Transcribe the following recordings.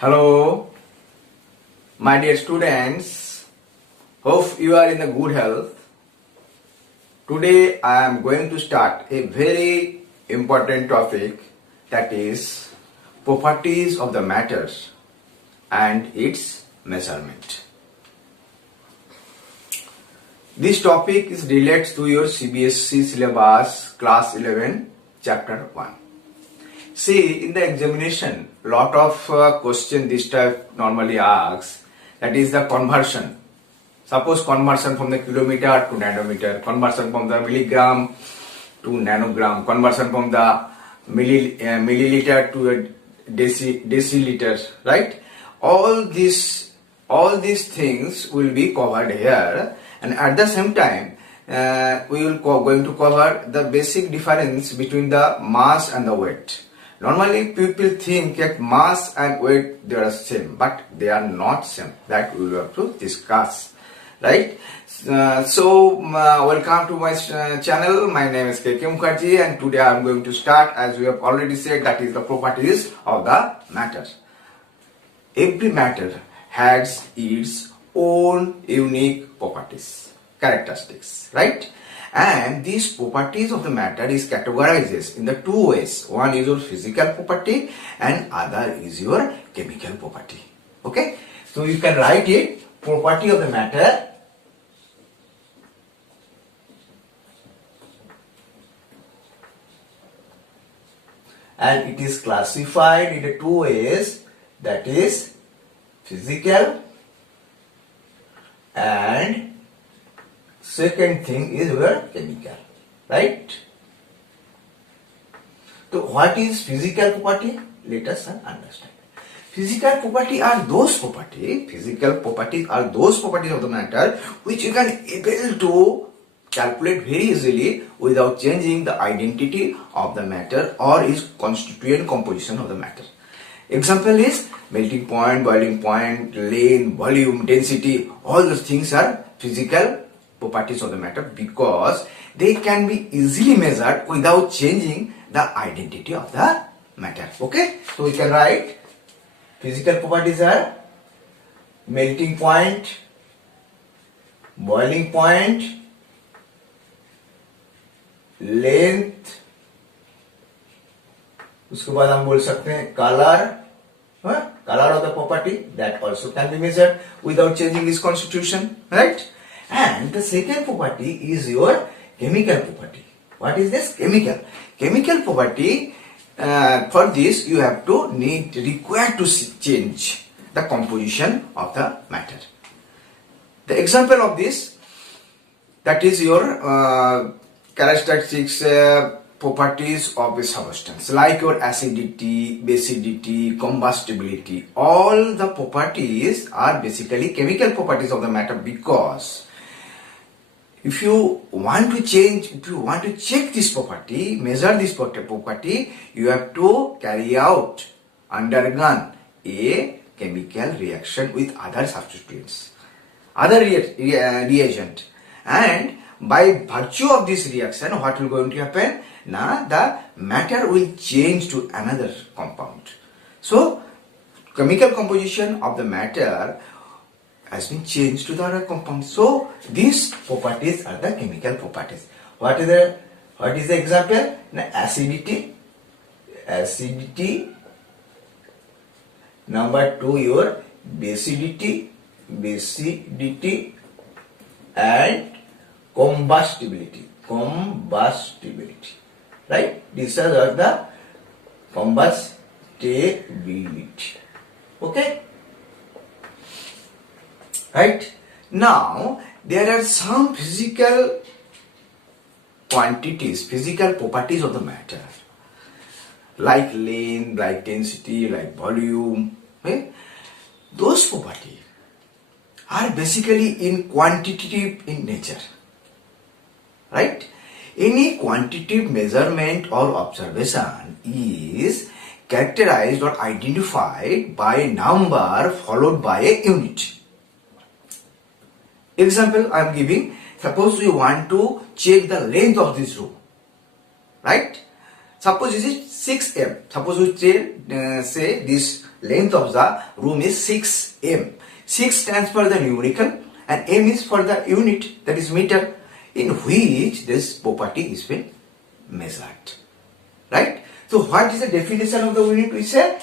Hello, my dear students. Hope you are in a good health. Today I am going to start a very important topic, that is properties of the matter and its measurement. This topic is related to your CBSE syllabus class 11 chapter 1. See, in the examination, lot of question this type normally asks, that is the conversion. Suppose conversion from the kilometer to nanometer, conversion from the milligram to nanogram, conversion from the milliliter to a deciliter, right? All these things will be covered here, and at the same time we will going to cover the basic difference between the mass and the weight. Normally people think that mass and weight they are same, but they are not same. That we will have to discuss, right? Welcome to my channel. My name is KK Mukherjee, and today I am going to start, as we have already said, that is the properties of the matter. Every matter has its own unique properties, characteristics, right? And these properties of the matter is categorized in the two ways. One is your physical property and other is your chemical property. Okay? So you can write it, property of the matter and it is classified in the two ways, that is physical and second thing is your chemical, right? So what is physical property? Let us understand. Physical properties are those properties of the matter which you can able to calculate very easily without changing the identity of the matter or its constituent composition of the matter. Example is melting point, boiling point, length, volume, density. All those things are physical properties of the matter because they can be easily measured without changing the identity of the matter. Okay, so we can write physical properties are melting point, boiling point, length, उसके बाद हम बोल सकते हैं color of the property, that also can be measured without changing its constitution, right? And the second property is your chemical property. What is this? Chemical property, for this you have to required to change the composition of the matter. The example of this, that is your characteristics, properties of a substance, like your acidity, basicity, combustibility. All the properties are basically chemical properties of the matter because if you want to check this property, measure this property, you have to undergone a chemical reaction with other substituents, other reagent, and by virtue of this reaction, what will going to happen? Now the matter will change to another compound. So chemical composition of the matter has been changed to the other compound. So these properties are the chemical properties. What is the example? Now, acidity. Number two, your basicity, and combustibility, right? These are the combustibility. Okay, right? Now there are some physical quantities, physical properties of the matter, like length, like density, like volume. Okay? Those properties are basically in quantitative in nature, right? Any quantitative measurement or observation is characterized or identified by a number followed by a unit. Example I am giving, suppose you want to check the length of this room, right? Suppose this is 6 m. Suppose we say this length of the room is 6 m. 6 stands for the numerical and m is for the unit, that is meter, in which this property is been measured. Right? So what is the definition of the unit? We say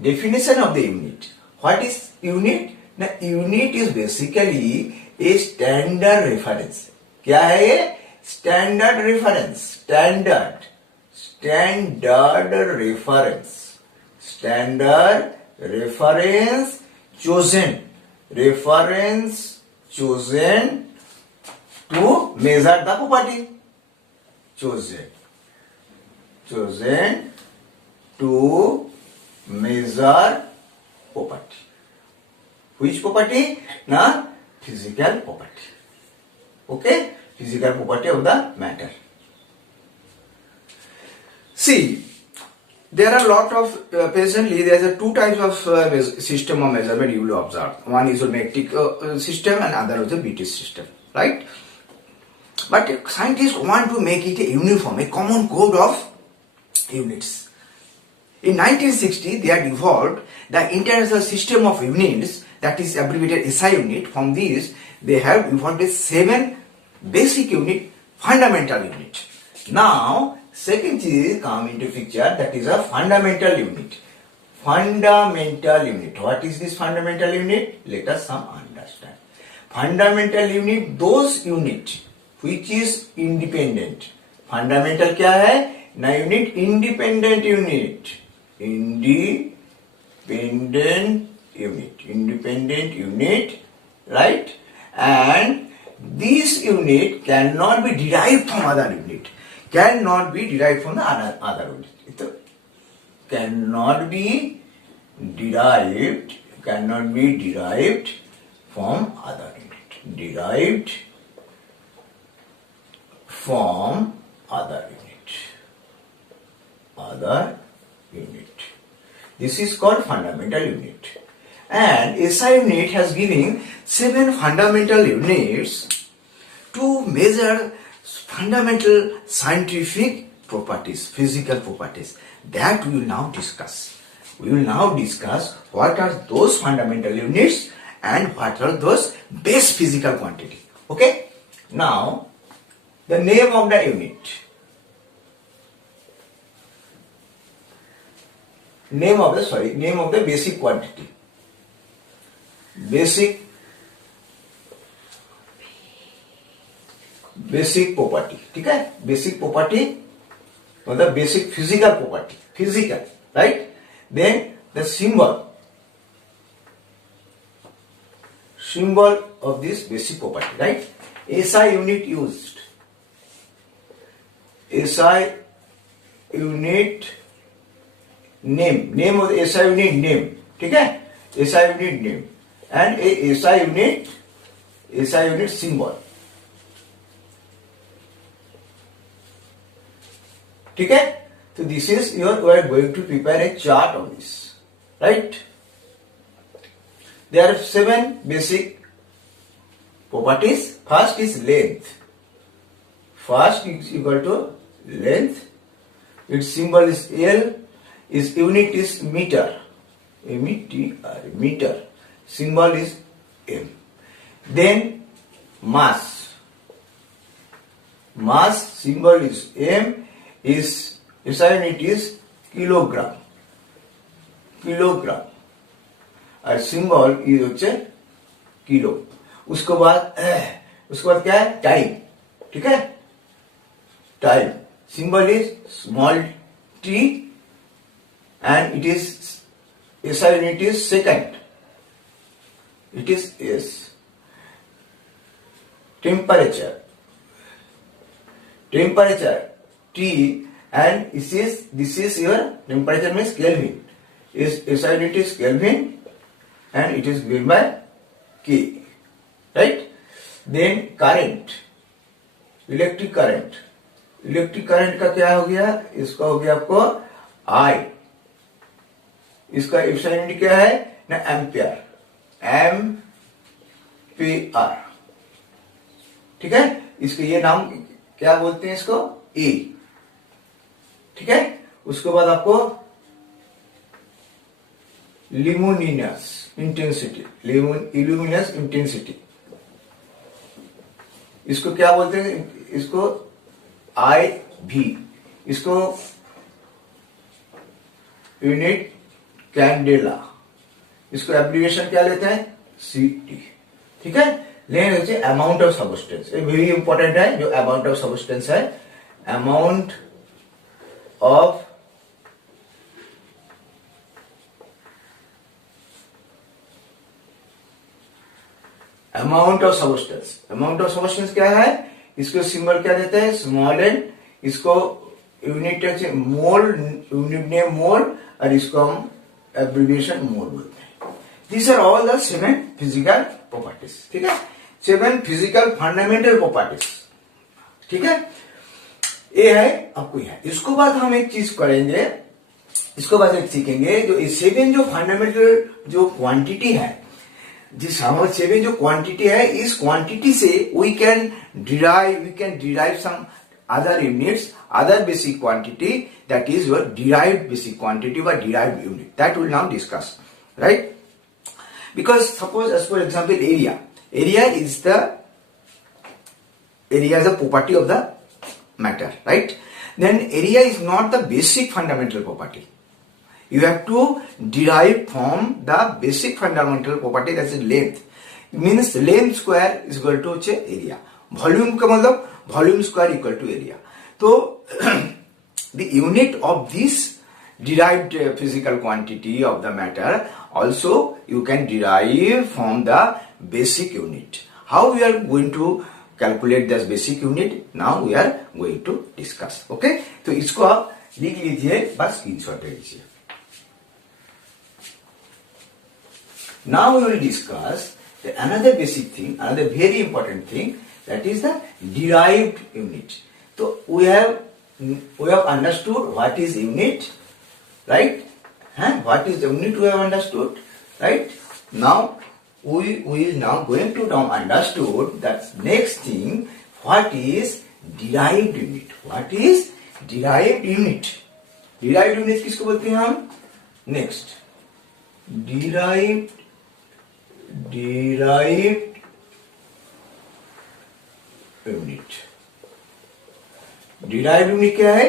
definition of the unit. What is unit? The unit is basically a standard reference. क्या है ये? Standard reference. Standard reference. Standard reference chosen. Reference chosen to measure the property. Chosen to measure property. Which property? Na physical property. Okay? Physical property of the matter. See, there are a lot of presently there are two types of system of measurement you will observe. One is a metric system and other is a BT system, right? But scientists want to make it a uniform, a common code of units. In 1960, they had evolved the International System of Units, that is abbreviated SI unit. From these, they have evolved 7 basic unit, fundamental unit. Now, second is come into picture, that is a fundamental unit. Fundamental unit. What is this fundamental unit? Let us some understand. Fundamental unit, those unit which is independent. Fundamental क्या है? ना unit, independent unit. Independent unit, right? And this unit cannot be derived from other unit. Cannot be derived from the other unit. It cannot be derived from other unit. Derived from other unit. This is called fundamental unit. And SI unit has given 7 fundamental units to measure fundamental scientific properties, physical properties. That we will now discuss. We will now discuss what are those fundamental units and what are those base physical quantity. Okay? Now, the name of the unit. Name of the basic quantity. Basic property. ठीक है? Basic property मतलब basic physical property. Physical, right? Then the symbol of this basic property, right? SI unit used. SI unit name of the SI unit name. ठीक है? SI unit name and a SI unit symbol. ठीक है? So this is we are going to prepare a chart on this, right? There are 7 basic properties. First is length. First is equal to length. Its symbol is L. Its unit is meter. Meter. Symbol is M. Then mass. Mass symbol is M. Is SI unit is kilogram. और symbol ये होचे kilo. उसके बाद क्या है? Time. ठीक है? Time. Symbol is small t and it is SI unit is second. It is S. Temperature T and this is your temperature means Kelvin. Is SI unit is Kelvin and it is given by K, right? Then current, electric current का क्या हो गया? इसका हो गया आपको I. इसका SI unit क्या है ना? एम्पियर. ठीक है? इसके ये नाम क्या बोलते हैं इसको? E. ठीक है? उसके बाद आपको ल्यूमिनस इंटेंसिटी, ल्यूमिनस इंटेंसिटी, इसको क्या बोलते हैं, इसको IV, इसको यूनिट कैंडेला, इसको एब्रिविएशन क्या लेते हैं, CT। ठीक है, लेकिन होते अमाउंट ऑफ सबस्टेंस, ये वेरी इंपॉर्टेंट है, जो अमाउंट ऑफ सबस्टेंस है, amount of substance, amount of substance क्या है, इसको सिंबल क्या देते हैं, स्मॉल एन, इसको यूनिट मोल, यूनिट नेम मोल, और इसको हम एब्रिविएशन मोल बोलते हैं। These are all the 7 physical properties। ठीक है, 7 physical fundamental properties। ठीक है, ये है आपको, यह इसको बाद हम एक चीज करेंगे, इसको बाद एक सीखेंगे, जो 7 जो फंडामेंटल जो क्वांटिटी है, जिस 7 जो क्वांटिटी है, इस क्वांटिटी से we can derive some other units, other basic quantity, that is your derived basic quantity or derived unit, that we'll now discuss, right? Because suppose, as for example, area is the property of the matter, right? Then area is not the basic fundamental property. You have to derive from the basic fundamental property, that is length. It means length square is equal to area. Volume का मतलब volume square equal to area. तो the unit of this derived physical quantity of the matter also you can derive from the basic unit. How we are going to calculate this basic unit, now we are going to discuss. Okay, तो इसको आप लिख लीजिए, बस screenshot ले लीजिए। Now we will discuss another basic thing, another very important thing, that is the derived unit. So we have understood what is unit, right? What is the unit we have understood, right? Now we will now going to now understood that next thing, what is derived unit? What is derived unit? Derived unit किसको बोलते हैं हम? Next, derived unit. Derived unit क्या है?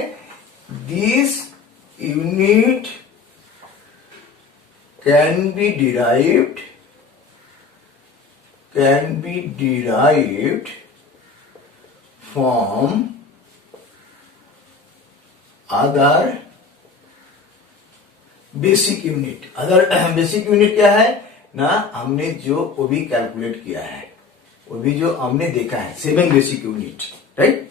This unit can be derived from other basic unit. Other basic unit क्या है ना, हमने जो वो भी कैलकुलेट किया है, वो भी जो हमने देखा है, 7 बेसिक यूनिट, राइट?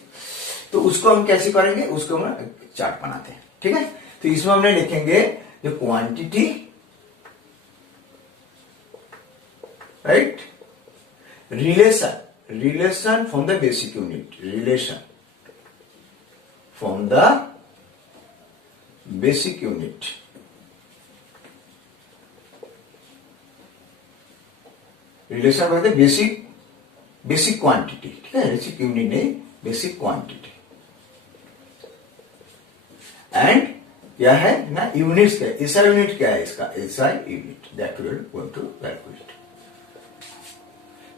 तो उसको हम कैसे करेंगे, उसको हम चार्ट बनाते हैं। ठीक है, तो इसमें हमने लिखेंगे जो quantity, right, relation from the basic unit, relation from the basic unit, relation बोलते बेसिक क्वांटिटी। ठीक है, बेसिक यूनिट नहीं, बेसिक क्वांटिटी। एंड क्या है ना, यूनिट्स क्या है, एसआई यूनिट क्या है इसका, SI unit, that we will going to calculate.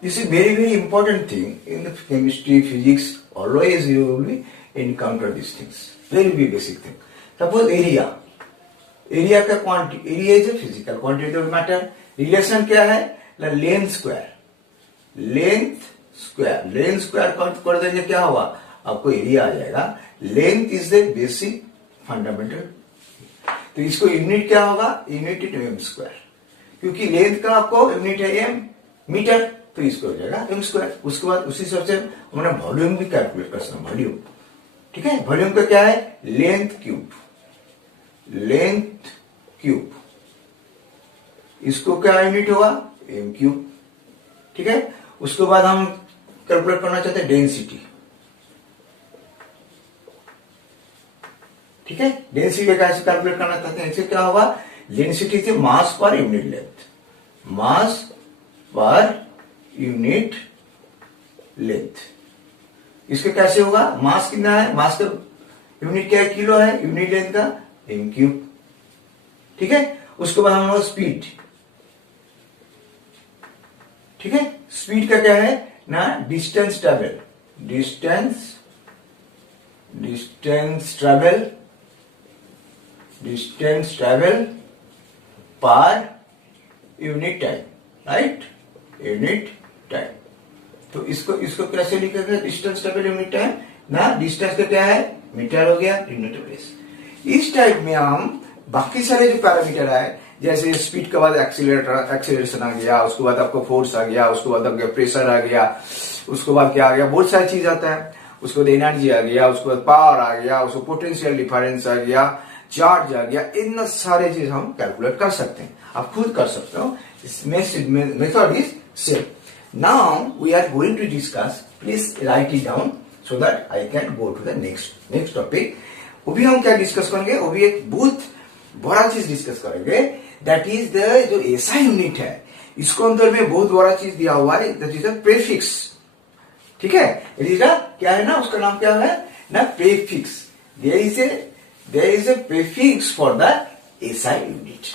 This is very very important thing in the chemistry, physics, always you will encounter this things, very very basic thing. Suppose area का quantity, area is a physical quantity of matter. Relation क्या है, length square, length square कर देंगे, क्या होगा, आपको area आ जाएगा। Length is the basic fundamental, तो इसको यूनिट क्या होगा, यूनिट इट एम स्क्वायर, क्योंकि लेंथ का आपको यूनिट है एम, मीटर, तो इसको हो जाएगा एम स्क्वायर। उसके बाद उसी हिसाब से हमने वॉल्यूम भी कैलकुलेट कर सकते हैं, वॉल्यूम। ठीक है, वॉल्यूम का क्या है, लेंथ क्यूब, इसको क्या यूनिट होगा, एम क्यूब। ठीक है, उसके बाद हम कैलकुलेट करना चाहते हैं डेंसिटी। ठीक है, डेंसिटी कैसे कैलकुलेट करना चाहते हैं, इससे क्या होगा, डेंसिटी से मास पर यूनिट लेंथ, मास पर यूनिट लेंथ। इसके कैसे होगा, मास कितना है, मास का यूनिट क्या है, किलो है, यूनिट लेंथ का एम क्यूब। ठीक है, उसके बाद हम लोग स्पीड, ठीक है। स्पीड का क्या है ना, distance travel, distance travel per unit time, right, unit time. तो इसको कैसे लिखेंगे, डिस्टेंस ट्रेवल यूनिट टाइम ना, डिस्टेंस का क्या है, मीटर हो गया, यूनिट प्लेस। इस टाइप में हम बाकी सारे जो पैरामीटर है, जैसे स्पीड के बाद एक्सीलरेशन आ गया, उसके बाद आपको फोर्स आ गया, उसके बाद आपका प्रेशर आ गया, उसके बाद क्या आ गया, बहुत सारी चीज आता है, उसके बाद एनर्जी आ गया, उसके बाद पावर आ गया, उसको पोटेंशियल डिफरेंस आ गया, चार्ज आ गया, इन सारे चीज हम कैलकुलेट कर सकते हैं, आप खुद कर सकते हो। Method is same. Now we are going to discuss, please write it down so that I can go to the next topic. वो भी हम क्या डिस्कस करेंगे, वो भी एक बहुत बड़ा चीज डिस्कस करेंगे, दैट इज द जो एसआई यूनिट है, इसको अंदर में बहुत बड़ा चीज दिया हुआ है, दैट इज द प्रीफिक्स, ठीक है। इट इज क्या है ना, उसका नाम क्या है ना, prefix. There is a prefix for the SI unit.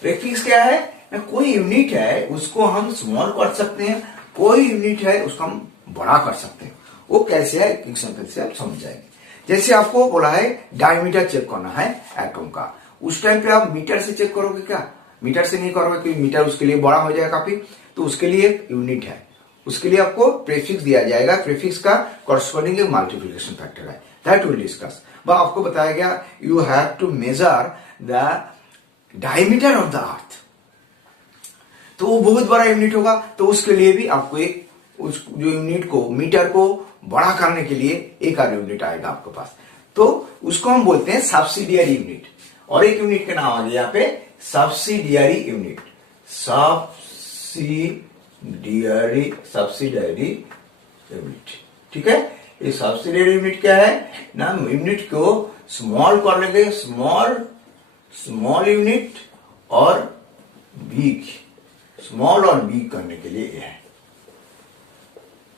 Prefix क्या है ना, कोई यूनिट है उसको हम स्मॉल कर सकते हैं, कोई यूनिट है उसको हम बड़ा कर सकते हैं। वो कैसे है, एक एग्जांपल से आप समझ जाएंगे। जैसे आपको बोला है डायमीटर चेक करना है एटम का, उस टाइम पे आप मीटर से चेक करोगे क्या, मीटर से नहीं करोगे, क्योंकि मीटर उसके लिए बड़ा हो जाएगा काफी, तो उसके लिए एक यूनिट है, उसके लिए आपको प्रीफिक्स दिया जाएगा, प्रीफिक्स का कॉरस्पॉन्डिंग मल्टीप्लिकेशन फैक्टर है, दैट विल डिस्कस। आपको बताया गया you have to measure the diameter of the earth, तो वो बहुत बड़ा यूनिट होगा, तो उसके लिए भी आपको एक उस जो यूनिट को, मीटर को बड़ा करने के लिए एक और यूनिट आएगा आपके पास, तो उसको हम बोलते हैं सब्सिडियरी यूनिट। और एक यूनिट का नाम आ गया यहाँ पे सब्सिडियरी यूनिट, सब्सिडियरी यूनिट, ठीक है। ये सब्सिडियरी यूनिट क्या है ना, यूनिट को स्मॉल कर लेंगे, स्मॉल यूनिट और बिग, स्मॉल और बिग करने के लिए है,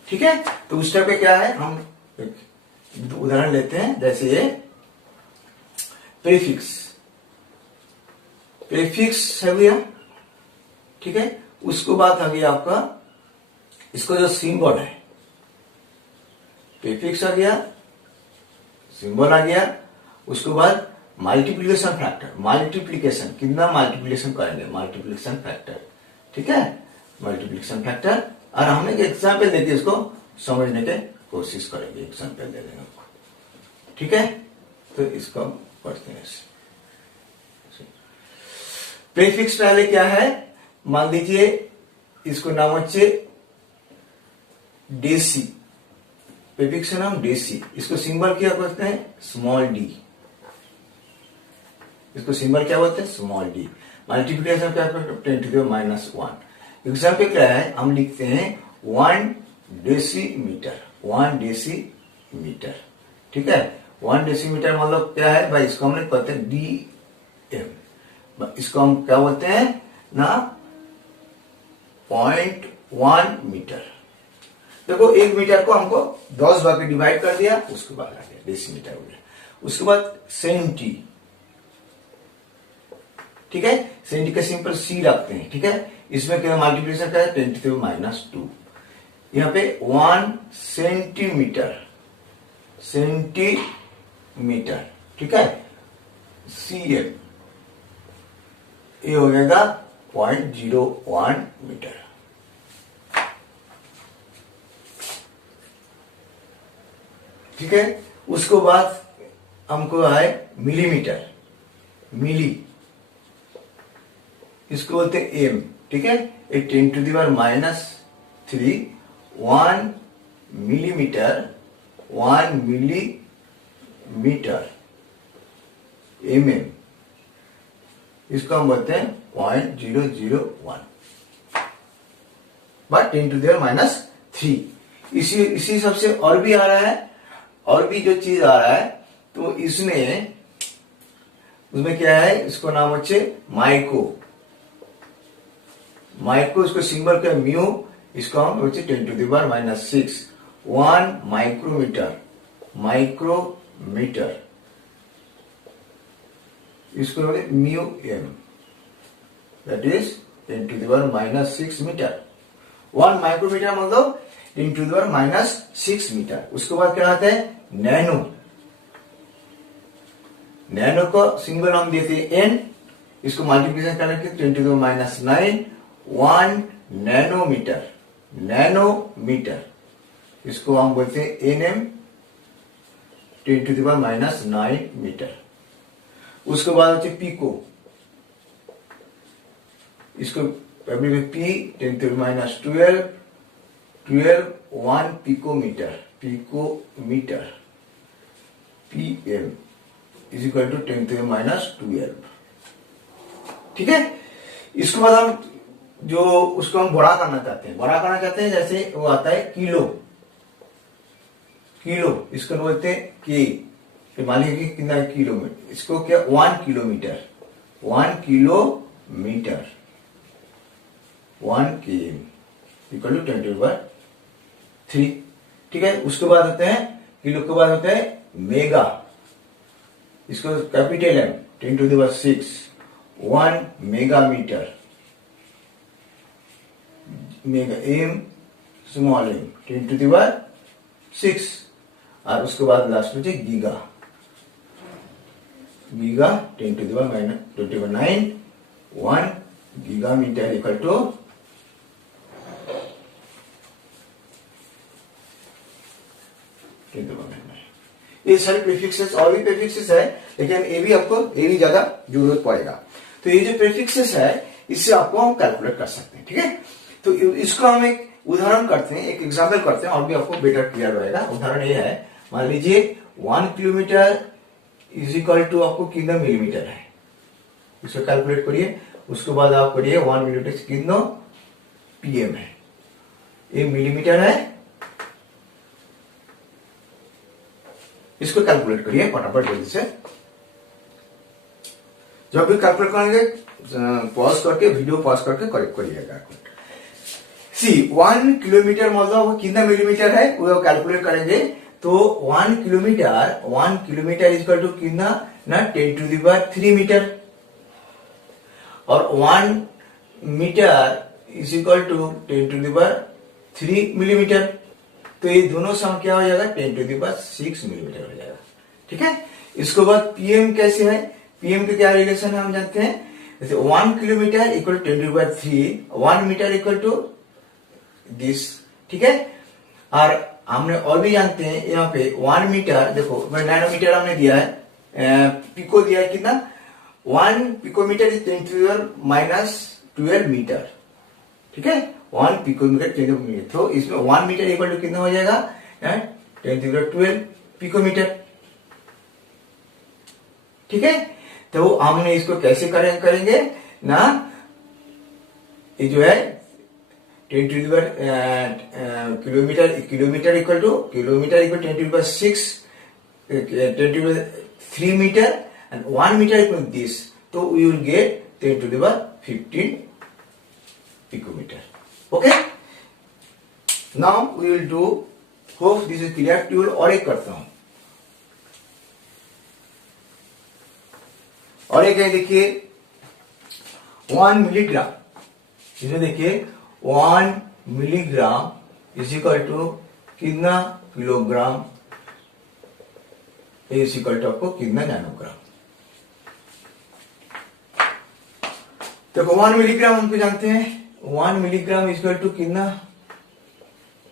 ठीक है। तो उस टाइप पे क्या है, हम एक उदाहरण लेते हैं, जैसे ये प्रीफिक्स है भैया, ठीक है। उसको बाद आ गया आपका, इसको जो सिंबल है, प्रीफिक्स आ गया, सिंबल आ गया, उसके बाद मल्टीप्लिकेशन फैक्टर, मल्टीप्लिकेशन कितना मल्टीप्लिकेशन करेंगे, मल्टीप्लिकेशन फैक्टर, ठीक है, मल्टीप्लिकेशन फैक्टर। और हम एक एग्जाम्पल देके इसको समझने के कोशिश करेंगे, एग्जाम्पल दे देंगे आपको, ठीक है। तो इसको पढ़ते हैं। प्रीफिक्स पहले क्या है, मान लीजिए इसको नाम होच्छे डेसी, प्रीफिक्स का नाम डेसी, इसको सिंबल क्या बोलते हैं, स्मॉल डी, इसको सिंबल क्या बोलते हैं, स्मॉल डी। मल्टीप्लिकेशन क्या, 10 to the -1। एग्जाम्पल क्या है, हम लिखते हैं 1 डेसीमीटर, 1 डेसीमीटर, ठीक है। 1 डेसीमीटर मतलब क्या है भाई, इसको हम कहते हैं DM, इसको हम क्या बोलते हैं ना, 0.1 मीटर। देखो एक मीटर को हमको 10 भाग में डिवाइड कर दिया, उसके बाद आ गया डेसीमीटर हो गया। उसके बाद सेंटी, ठीक है, सेंटी का सिंपल सी रखते हैं, ठीक है। इसमें क्या मल्टीप्लिकेशन का है, 10 to the -2। यहाँ पे 1 सेंटीमीटर, ठीक है, CM, ये हो जाएगा 0.01 मीटर, ठीक है। उसको बाद हमको है मिलीमीटर, मिली, इसको बोलते हैं M, ठीक है। 10 to the -3, 1 millimetre, 1 millimetre, mm, इसको हम बोलते हैं 0.001 बट 10 to the -3। इसी सबसे और भी आ रहा है, और भी जो चीज आ रहा है, तो उसमें क्या है, इसको नाम होच्छे माइक्रो, इसको सिंबल का म्यू, इसको हम होच्छे 10 to the -6, 1 माइक्रोमीटर, इसको mu m, that is 10 to the power minus 6 metre. 1 micrometre मतलब 10 to the power minus 6 metre. उसके बाद क्या आता है नैनो, नैनो को सिंगल हम देते हैं एन, इसको मल्टीप्लिकेशन करके 10 to the power minus 9, 1 nanometre, nanometre इसको हम बोलते हैं N M 10 to the power minus 9 metre. उसके बाद होते पीको, इसको P 10 to the minus 12, 1 picometre, picometre PM is equal to 10 to the minus 12। ठीक है, इसके बाद हम जो उसको हम बड़ा करना चाहते हैं, बड़ा करना चाहते हैं जैसे वो आता है किलो, किलो इसको बोलते हैं के, मान लीजिए कि कितना किलोमीटर, इसको क्या 1 kilometre, 1 kilometre 1 km equal to 10 to the power 3। ठीक है, उसके बाद होते हैं किलो के बाद होता है मेगा, इसको capital M 10 to the power 6, 1 megametre, mega M small M 10 to the power 6, और उसके बाद लास्ट में giga, giga 10 to the power minus 29, 1 gigametre equal to ये सारे प्रीफिक्सेस और भी प्रीफिक्सेस है, लेकिन ये भी आपको ये भी ज्यादा जरूरत पड़ेगा। तो ये जो प्रीफिक्सेस है इससे आपको हम कैलकुलेट कर सकते हैं। ठीक है, तो इसको हम एक उदाहरण करते हैं, एक एग्जाम्पल करते हैं और भी आपको बेटर क्लियर रहेगा। उदाहरण ये है, मान लीजिए 1 किलोमीटर इज इक्वल टू आपको कितना मिलीमीटर है, इसको कैलकुलेट करिए। उसके बाद आप करिए 1 मिलीमीटर कितना पीएम है, ये मिलीमीटर है, इसको कैलकुलेट करिए फटाफट जल्दी से। जब भी कैलकुलेट करेंगे पॉज करके, वीडियो पॉज करके करेक्ट करिएगा। सी 1 किलोमीटर मतलब कितना मिलीमीटर है वो कैलकुलेट करेंगे। तो 1 किलोमीटर इक्वल टू कितना ना 10 to the power 3 मीटर, और 1 metre is equal to 10 to the power 3 millimetre. तो ये दोनों सम क्या हो जाएगा 10 to the power 6 मिलीमीटर हो जाएगा। ठीक है, इसके बाद पीएम कैसे है, पीएम के क्या रिलेशन है हम जानते हैं, जैसे 1 kilometre equal to 10 to the power 3, 1 metre equal to this. ठीक है, और हमने और भी जानते हैं यहाँ पे 1 मीटर, देखो नैनोमीटर हमने दिया है, पिको दिया है कितना 1 picometre is 10 to the power minus 12 metre. ठीक है, 1 पिकोमीटर 10 मीटर, तो इसमें 1 मीटर इक्वल टू कितना हो जाएगा 10 to the power 12 पिकोमीटर। ठीक है, तो हमने इसको कैसे करेंगे ना, ये जो है 10 to the power kilometre equal to 10 to the power 6, 10 to the power 3 metre, and 1 meter equal this, so we will get 10 to the power 15 picometer. Okay, now we will do, hope this is clear to you। और एक करता हूं, और एक है देखिए 1 milligram, इसमें देखिए 1 मिलीग्राम इज इक्वल टू कितना किलोग्राम, इज इक्वल टू आपको कितना नैनोग्राम। देखो 1 मिलीग्राम हमको जानते हैं, 1 मिलीग्राम इज इक्वल टू कितना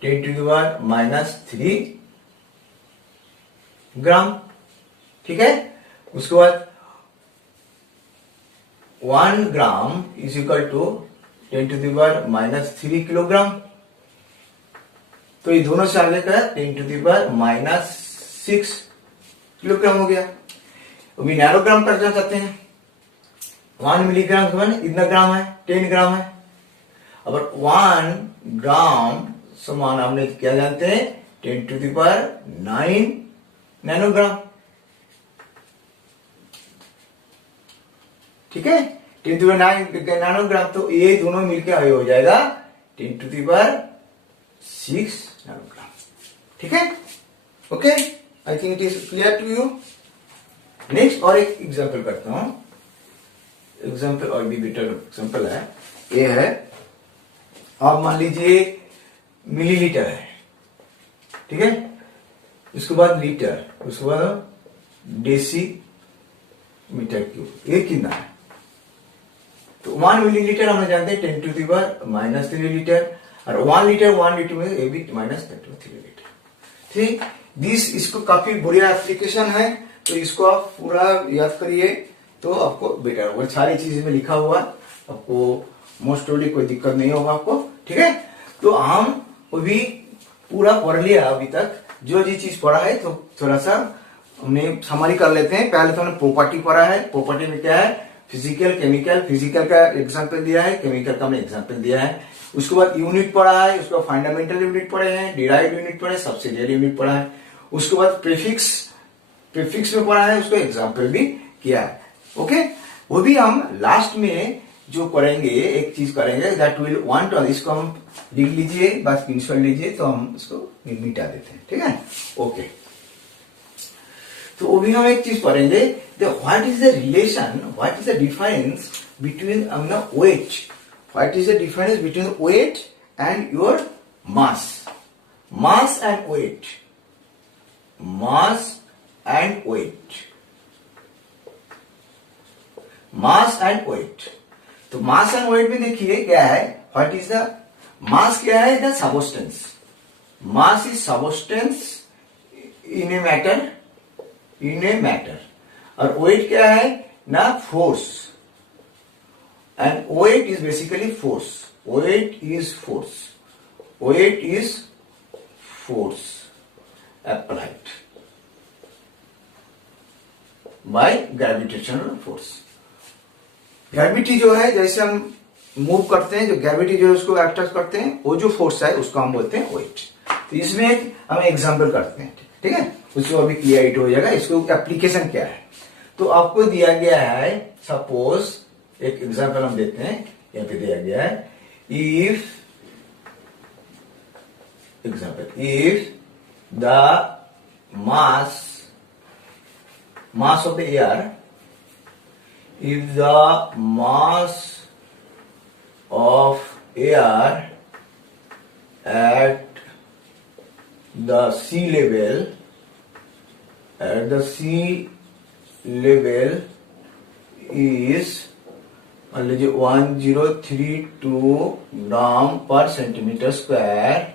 10 to the power minus 3 ग्राम। ठीक है, उसके बाद 1 gram is equal to 10 to the power minus 3 kilogram. तो ये दोनों से आगे का 10 to the power minus 6 kilogram हो गया। अभी नैनोग्राम करना चाहते हैं, 1 मिलीग्राम के मान इतना ग्राम है 10 ग्राम है। अब 1 ग्राम समान हमने क्या जानते हैं 10 to the power 9 नैनोग्राम। ठीक है, 10 to the power 9 नैनोग्राम, तो ये दोनों मिलकर हो जाएगा 10 to the power 6 नैनोग्राम। ठीक है, okay, I think it is clear to you. Next और एक एग्जांपल करता हूं। एग्जाम्पल और भी बेटर एग्जाम्पल है, ये है, आप मान लीजिए मिलीलीटर है, ठीक है, उसके बाद लीटर, उसके बाद डेसी मीटर क्यूब, ये कितना है? तो 1 मिलीलीटर हम जानते हैं 10⁻³ लीटर, और 1 लीटर में ये भी -10⁻³ लीटर। ठीक, इसको काफी बढ़िया एप्लीकेशन है, तो इसको आप पूरा याद करिए तो आपको बेटर होगा। सारी चीज में लिखा हुआ, आपको मोस्ट प्रोबेबली कोई दिक्कत नहीं होगा आपको। ठीक है, तो हम अभी पूरा पढ़ लिया अभी तक, जो चीज पढ़ा है तो थोड़ा सा हमने समरी कर लेते हैं। पहले तो हमने प्रॉपर्टी पढ़ा है, प्रॉपर्टी में क्या है, फिजिकल केमिकल, फिजिकल का एग्जांपल दिया है, केमिकल का हमने एग्जांपल दिया है। उसके बाद यूनिट पढ़ा है, उसके बाद फंडामेंटल यूनिट पढ़े हैं, डिराइव्ड यूनिट पढ़े, सब्सिडियरी यूनिट पढ़ा है। उसके बाद प्रीफिक्स में पढ़ा है, उसको एग्जांपल भी किया है। ओके, वो भी हम लास्ट में जो करेंगे, एक चीज करेंगे, दैट विल वांट, इसको हम लिख लीजिए, बस स्क्रीनशॉट लीजिए, तो हम इसको मिटा देते हैं। ठीक है, ओके, तो वो भी हम एक चीज पढ़ेंगे, what is the relation, what is the difference between weight, what is the difference between weight and your mass, mass and weight, mass and weight, mass and weight. तो मास एंड वेट में देखिए क्या है, what is the mass, क्या है, the substance, mass is substance in a matter, in a matter, और weight क्या है ना, force, and weight is basically force, weight is force, weight is force applied by gravitational force. Gravity जो है, जैसे हम मूव करते हैं, जो ग्रेविटी जो है उसको अट्रैक्ट करते हैं, वो जो फोर्स है उसको हम बोलते हैं वेट। तो इसमें हम एग्जांपल करते हैं, ठीक है, उसको अभी क्लियर हो जाएगा, इसको एप्लीकेशन क्या है। तो आपको दिया गया है, सपोज एक एग्जांपल हम देते हैं, यहाँ पे दिया गया है, if example, if the mass of the air, if the mass of air at the sea level, at the sea level is मान लीजिए 1032 ग्राम पर सेंटीमीटर स्क्वायर,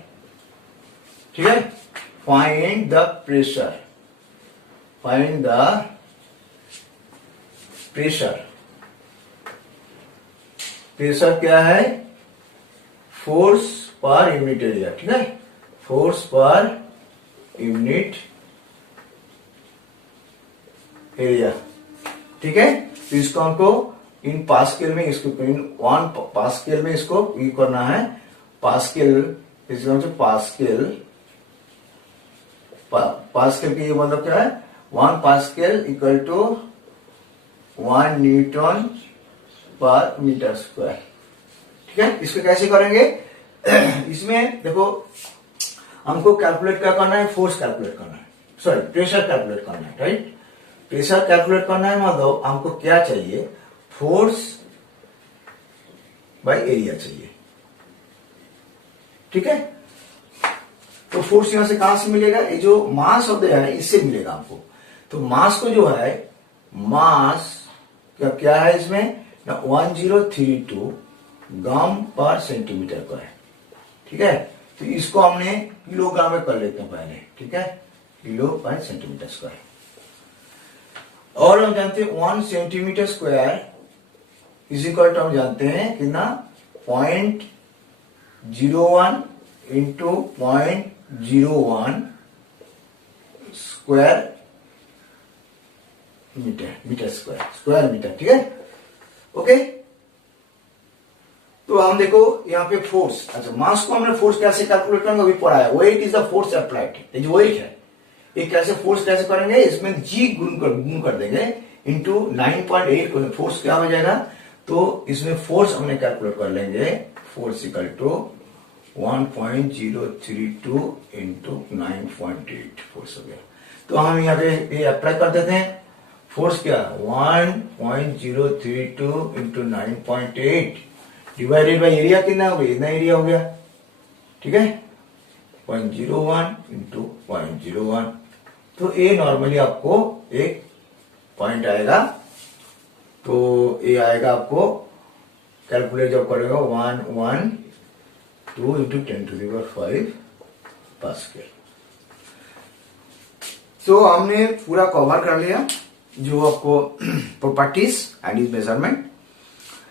ठीक है, find the pressure, find the pressure, pressure क्या है, force per unit area, ठीक है, force per unit area, ठीक है। तो इसको हमको इन पास्कल में, इसको इन 1 पास्कल में इसको ये करना है, पास्कल, इसको पास्कल, पास्कल के ये मतलब क्या है, 1 पास्कल इक्वल टू 1 न्यूटन पर मीटर स्क्वायर, ठीक है। इसको कैसे करेंगे, इसमें देखो हमको कैलकुलेट क्या करना है, फोर्स कैलकुलेट करना है, सॉरी प्रेशर कैलकुलेट करना है, राइट। प्रेशर कैलकुलेट करना है, मतलब हमको क्या चाहिए, फोर्स बाय एरिया चाहिए, ठीक है। तो फोर्स यहां से कहां से मिलेगा, ये जो मास ऑफ द एयर है इससे मिलेगा हमको। तो मास को जो है, मास क्या है इसमें ना, 1032 ग्राम पर सेंटीमीटर का है, ठीक है। तो इसको हमने किलोग्राम में कर लेते हैं पहले, ठीक है, किलो पर सेंटीमीटर स्क्वायर। और हम जानते हैं 1 centimetre square is equal to, हम जानते हैं कितना, 0.01 into 0.01 square metre square metre, ठीक है, ओके। तो हम देखो यहाँ पे फोर्स, अच्छा मास को हमने फोर्स कैसे कैलकुलेट करेंगे अभी पढ़ा है, weight is the force applied, ये जो वेट है ये कैसे फोर्स कैसे करेंगे, इसमें जी गुण कर देंगे इंटू 9.8, फोर्स क्या हो जाएगा, तो इसमें फोर्स हमने कैलकुलेट कर लेंगे, force equal to 1.032 into 9.8 force हो गया। तो हम यहाँ पे ये अप्लाई कर देते हैं, फोर्स क्या 1.032 इंटू 9.8 डिवाइडेड बाई एरिया कितना हो गया, इतना एरिया हो गया, ठीक है, 0.01 इंटू 0.01। तो ये नॉर्मली आपको एक पॉइंट आएगा, तो ये आएगा आपको कैलकुलेट जब करेगा 112 इंटू 10⁵ पास्कल। तो हमने पूरा कवर कर लिया जो आपको प्रॉपर्टीज एंड इज मेजरमेंट।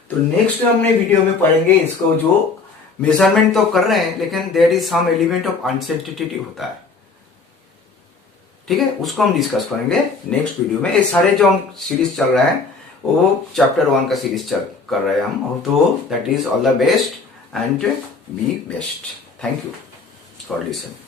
तो नेक्स्ट हमने वीडियो में पढ़ेंगे इसको, जो मेजरमेंट तो कर रहे हैं लेकिन there is some element of uncertainty होता है, ठीक है, उसको हम डिस्कस करेंगे नेक्स्ट वीडियो में। ये सारे जो हम सीरीज चल रहा है वो चैप्टर 1 का सीरीज कर रहे हैं हम। तो that is all the best and B best. Thank you for listening.